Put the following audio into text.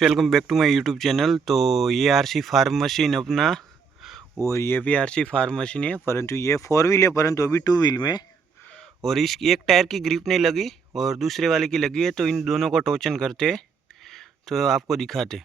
Welcome back to my YouTube channel. तो ये RC form machine अपना, और ये भी आरसी फार्म मशीन है, परंतु ये 4 व्हील है, परंतु अभी 2 व्हील में। और इस एक टायर की ग्रिप नहीं लगी और दूसरे वाले की लगी है, तो इन दोनों को टोचन करते हैं, तो आपको दिखाते।